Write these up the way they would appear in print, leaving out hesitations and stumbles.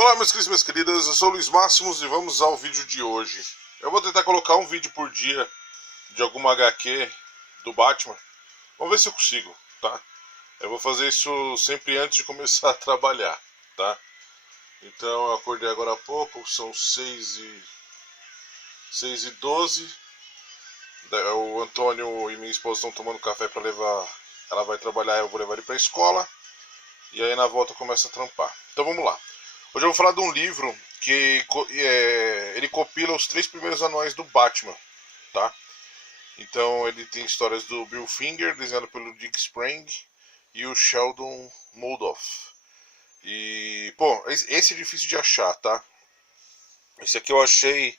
Olá, meus queridos e minhas queridas, eu sou o Luiz Máximos e vamos ao vídeo de hoje. Eu vou tentar colocar um vídeo por dia de alguma HQ do Batman. Vamos ver se eu consigo, tá? Eu vou fazer isso sempre antes de começar a trabalhar, tá? Então eu acordei agora há pouco, são 6h12. O Antônio e minha esposa estão tomando café para levar. Ela vai trabalhar, eu vou levar ele para a escola. E aí na volta começa a trampar. Então vamos lá. Hoje eu vou falar de um livro que ele compila os 3 primeiros anuais do Batman, tá? Então ele tem histórias do Bill Finger, desenhado pelo Dick Sprang, e o Sheldon Moldoff. E, pô, esse é difícil de achar, tá? Esse aqui eu achei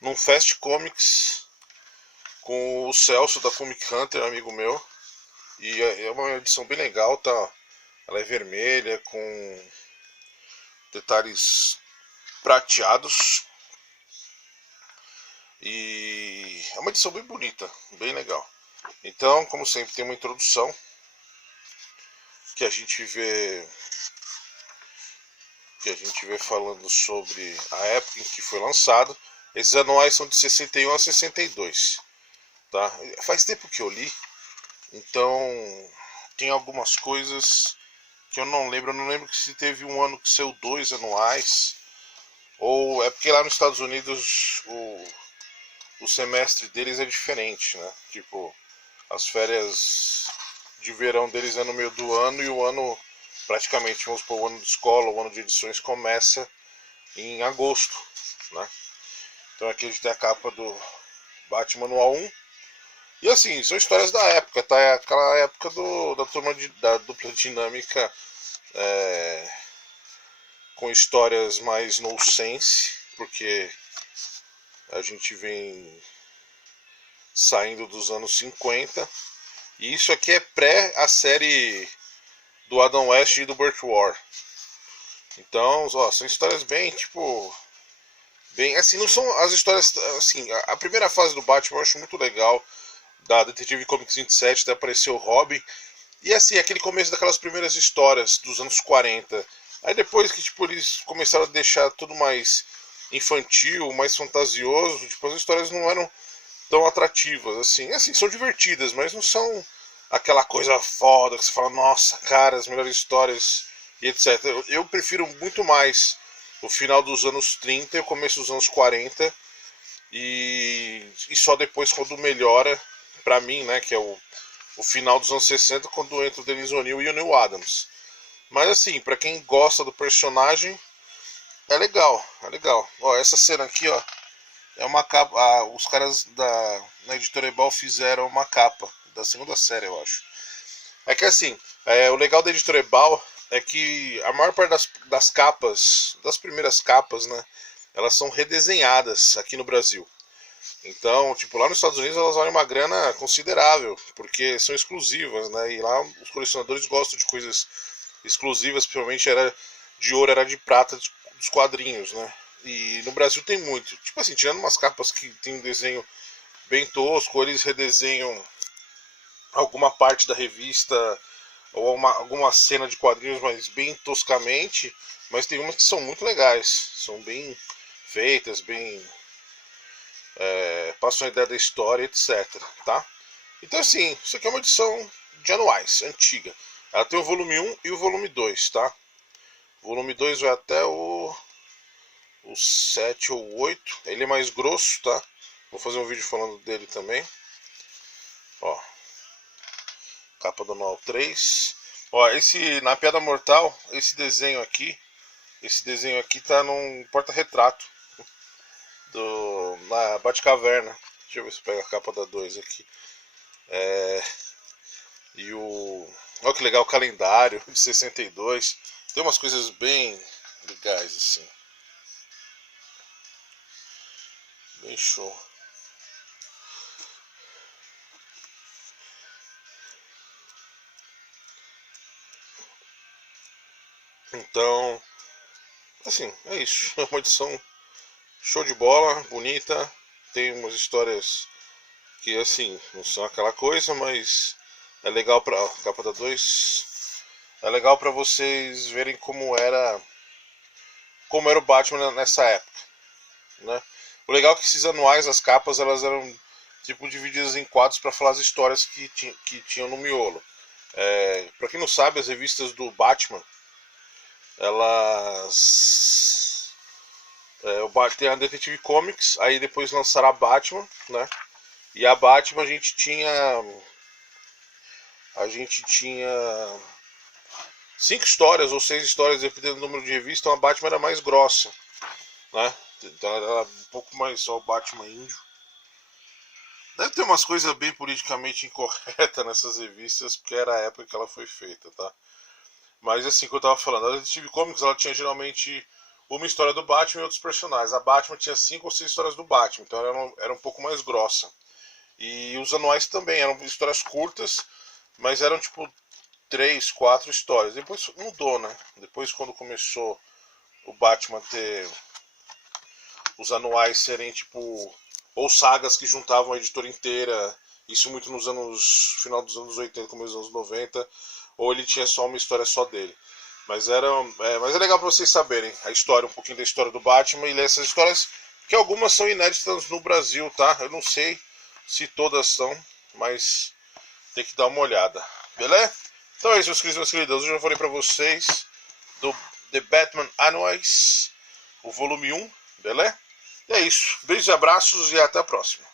num Fast Comics com o Celso da Comic Hunter, amigo meu. E é uma edição bem legal, tá? Ela é vermelha, com detalhes prateados. E é uma edição bem bonita, bem legal. Então, como sempre, tem uma introdução que a gente vê falando sobre a época em que foi lançado. Esses anuais são de 61 a 62, tá? Faz tempo que eu li, então tem algumas coisas que eu não lembro. Eu não lembro se teve um ano que saiu 2 anuais, ou é porque lá nos Estados Unidos o semestre deles é diferente, né? Tipo, as férias de verão deles é no meio do ano e o ano, praticamente, vamos supor, o ano de escola, o ano de edições começa em agosto, né? Então aqui a gente tem a capa do Batman Anual 1. E assim, são histórias da época, tá? É aquela época da turma da dupla dinâmica, com histórias mais nonsense, porque a gente vem saindo dos anos 50. E isso aqui é pré a série do Adam West e do Burt Ward. Então, ó, são histórias bem, tipo, bem, assim, não são as histórias, assim, a primeira fase do Batman eu acho muito legal, da Detetive Comics 27, até apareceu o Robin. E assim, aquele começo daquelas primeiras histórias dos anos 40. Aí depois que, tipo, eles começaram a deixar tudo mais infantil, mais fantasioso, tipo, as histórias não eram tão atrativas, assim, são divertidas, mas não são aquela coisa foda que você fala, nossa, cara, as melhores histórias e etc. Eu prefiro muito mais o final dos anos 30 e o começo dos anos 40 e só depois quando melhora, pra mim, né, que é o final dos anos 60, quando entra o Dennis O'Neil e o Neil Adams. Mas assim, pra quem gosta do personagem, é legal, é legal. Ó, essa cena aqui, ó, é uma capa. Os caras na editora Ebal fizeram uma capa da segunda série, eu acho. É que assim, o legal da editora Ebal é que a maior parte das capas, das primeiras capas, né, elas são redesenhadas aqui no Brasil. Então, tipo, lá nos Estados Unidos elas valem uma grana considerável, porque são exclusivas, né? E lá os colecionadores gostam de coisas exclusivas, principalmente era de ouro, era de prata dos quadrinhos, né? E no Brasil tem muito. Tipo assim, tirando umas capas que tem um desenho bem tosco, eles redesenham alguma parte da revista ou alguma cena de quadrinhos, mas bem toscamente. Mas tem umas que são muito legais, são bem feitas, bem passam a ideia da história, etc. Tá? Então assim, isso aqui é uma edição de anuais, antiga. Ela tem o volume 1 e o volume 2, tá? O volume 2 vai até o 7 ou 8. Ele é mais grosso, tá? Vou fazer um vídeo falando dele também. Ó, capa do anual 3. Ó, na Piada Mortal, esse desenho aqui tá num porta-retrato na Batcaverna. Deixa eu ver se eu pego a capa da 2 aqui. E olha que legal, o calendário de 62. Tem umas coisas bem legais assim. Bem show. Então, assim, é isso. É uma edição show de bola, bonita. Tem umas histórias que, assim, não são aquela coisa, mas é legal pra. Capa da 2. É legal pra vocês verem como era como era o Batman nessa época, né? O legal é que esses anuais, as capas, elas eram tipo divididas em quadros para falar as histórias que tinham no miolo. Para quem não sabe, as revistas do Batman, elas tem a Detective Comics, aí depois lançaram a Batman, né? E a Batman a gente tinha 5 histórias ou 6 histórias, dependendo do número de revistas. Então a Batman era mais grossa, né? Então ela era um pouco mais só o Batman índio. Deve ter umas coisas bem politicamente incorretas nessas revistas, porque era a época que ela foi feita, tá? Mas assim, que eu tava falando, a Detective Comics, ela tinha geralmente uma história do Batman e outros personagens. A Batman tinha 5 ou 6 histórias do Batman, então ela era um pouco mais grossa. E os anuais também eram histórias curtas, mas eram tipo 3, 4 histórias. Depois mudou, né? Depois, quando começou o Batman ter os anuais serem tipo ou sagas que juntavam a editora inteira, isso muito nos anos final dos anos 80, começo dos anos 90, ou ele tinha só uma história só dele. Mas mas é legal para vocês saberem a história, um pouquinho da história do Batman e ler essas histórias, que algumas são inéditas no Brasil, tá? Eu não sei se todas são, mas tem que dar uma olhada, beleza? Então é isso, meus queridos e minhas queridas. Hoje eu falei para vocês do The Batman Annuals, o volume 1, beleza? E é isso. Beijos e abraços e até a próxima.